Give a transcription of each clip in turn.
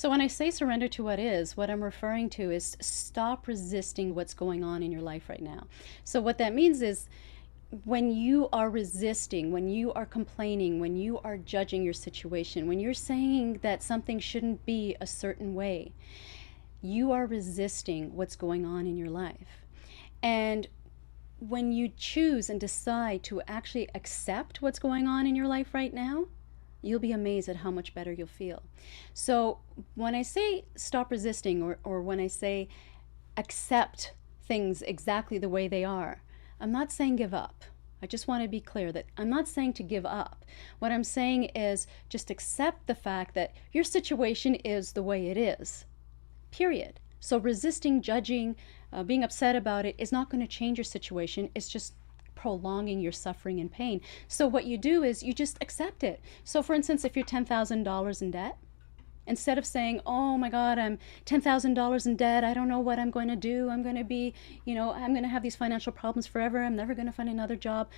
So when I say surrender to what is, what I'm referring to is stop resisting what's going on in your life right now. So what that means is when you are resisting, when you are complaining, when you are judging your situation, when you're saying that something shouldn't be a certain way, you are resisting what's going on in your life. And when you choose and decide to actually accept what's going on in your life right now, you'll be amazed at how much better you'll feel. So when I say stop resisting, or when I say accept things exactly the way they are, I'm not saying give up. I just want to be clear that I'm not saying to give up. What I'm saying is just accept the fact that your situation is the way it is, period. So resisting, judging, being upset about it is not going to change your situation. It's just prolonging your suffering and pain. So what you do is you just accept it. So for instance, if you're $10,000 in debt, instead of saying, oh my God, I'm $10,000 in debt, I don't know what I'm going to do, I'm going to be, I'm going to have these financial problems forever, I'm never going to find another job.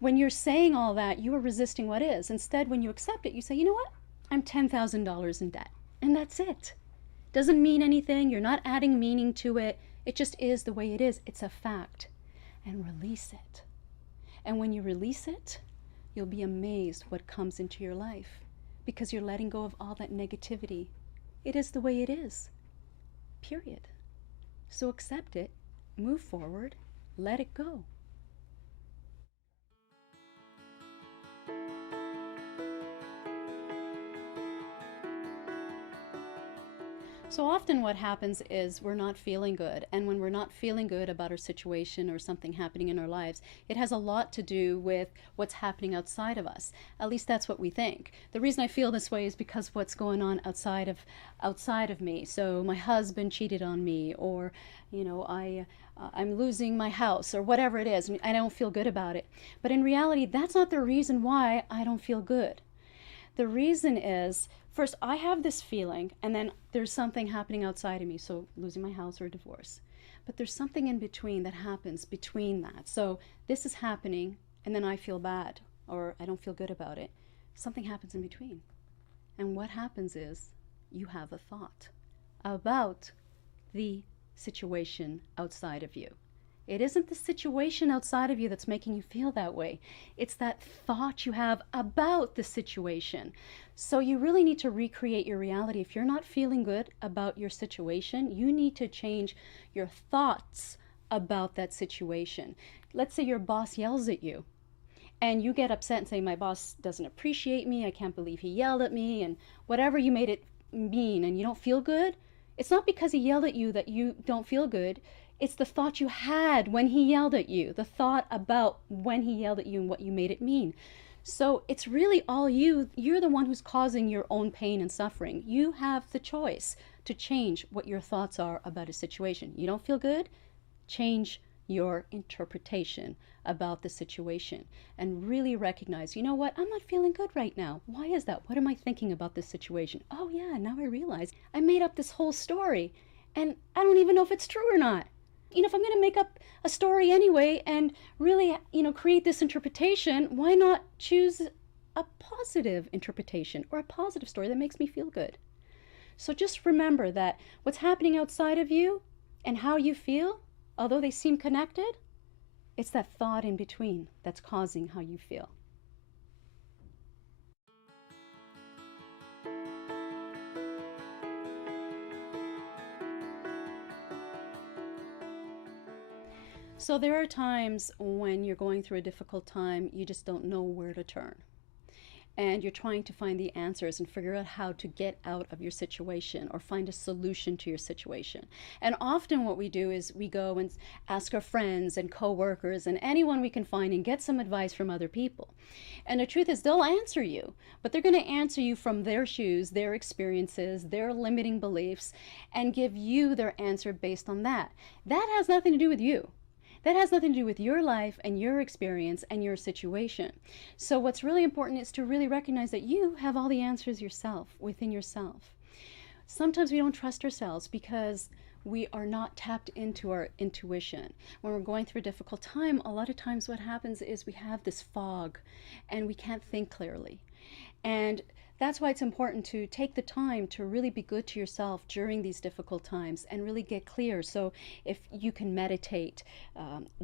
When you're saying all that, you are resisting what is. Instead, when you accept it, you say, you know what, I'm $10,000 in debt. And that's it. Doesn't mean anything, you're not adding meaning to it, it just is the way it is, it's a fact. And release it. And when you release it, you'll be amazed what comes into your life, because you're letting go of all that negativity. It is the way it is, period. So accept it, move forward, let it go. So often what happens is we're not feeling good. And when we're not feeling good about our situation or something happening in our lives, it has a lot to do with what's happening outside of us. At least that's what we think. The reason I feel this way is because of what's going on outside of me. So my husband cheated on me, or I'm losing my house, or whatever it is, and I don't feel good about it. But in reality, that's not the reason why I don't feel good. The reason is, first, I have this feeling, and then there's something happening outside of me, so losing my house or divorce. But there's something in between that happens between that. So this is happening, and then I feel bad, or I don't feel good about it. Something happens in between. And what happens is you have a thought about the situation outside of you. It isn't the situation outside of you that's making you feel that way. It's that thought you have about the situation. So you really need to recreate your reality. If you're not feeling good about your situation, you need to change your thoughts about that situation. Let's say your boss yells at you, and you get upset and say, my boss doesn't appreciate me, I can't believe he yelled at me, and whatever you made it mean, and you don't feel good. It's not because he yelled at you that you don't feel good. It's the thought you had when he yelled at you, the thought about when he yelled at you and what you made it mean. So it's really all you. You're the one who's causing your own pain and suffering. You have the choice to change what your thoughts are about a situation. You don't feel good? Change your interpretation about the situation and really recognize, you know what, I'm not feeling good right now. Why is that? What am I thinking about this situation? Oh yeah, now I realize I made up this whole story and I don't even know if it's true or not. If I'm going to make up a story anyway and really, create this interpretation, why not choose a positive interpretation or a positive story that makes me feel good? So just remember that what's happening outside of you and how you feel, although they seem connected, it's that thought in between that's causing how you feel. So there are times when you're going through a difficult time, you just don't know where to turn. And you're trying to find the answers and figure out how to get out of your situation or find a solution to your situation. And often what we do is we go and ask our friends and coworkers and anyone we can find and get some advice from other people. And the truth is they'll answer you, but they're going to answer you from their shoes, their experiences, their limiting beliefs, and give you their answer based on that. That has nothing to do with you. That has nothing to do with your life and your experience and your situation. So what's really important is to really recognize that you have all the answers yourself, within yourself. Sometimes we don't trust ourselves because we are not tapped into our intuition. When we're going through a difficult time, a lot of times what happens is we have this fog and we can't think clearly. And that's why it's important to take the time to really be good to yourself during these difficult times and really get clear. So if you can meditate,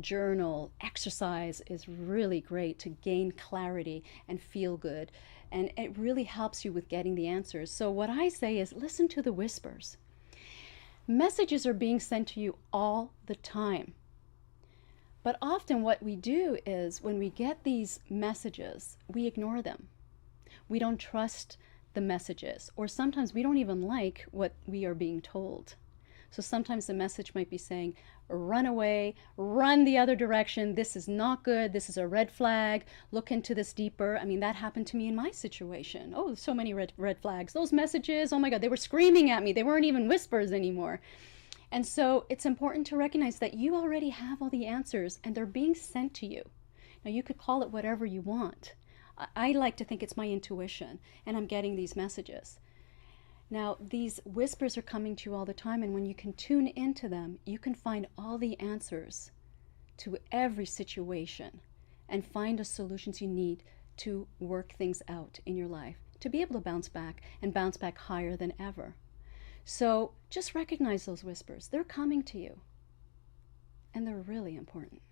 journal, exercise is really great to gain clarity and feel good. And it really helps you with getting the answers. So what I say is listen to the whispers. Messages are being sent to you all the time. But often what we do is when we get these messages, we ignore them. We don't trust the messages, or sometimes we don't even like what we are being told. So sometimes the message might be saying, run away, run the other direction, this is not good, this is a red flag, look into this deeper. I mean, that happened to me in my situation. Oh, so many red flags. Those messages, oh my God, they were screaming at me. They weren't even whispers anymore. And so it's important to recognize that you already have all the answers and they're being sent to you. Now, you could call it whatever you want. I like to think it's my intuition and I'm getting these messages. Now, these whispers are coming to you all the time, and when you can tune into them, you can find all the answers to every situation and find the solutions you need to work things out in your life, to be able to bounce back and bounce back higher than ever. So just recognize those whispers. They're coming to you, and they're really important.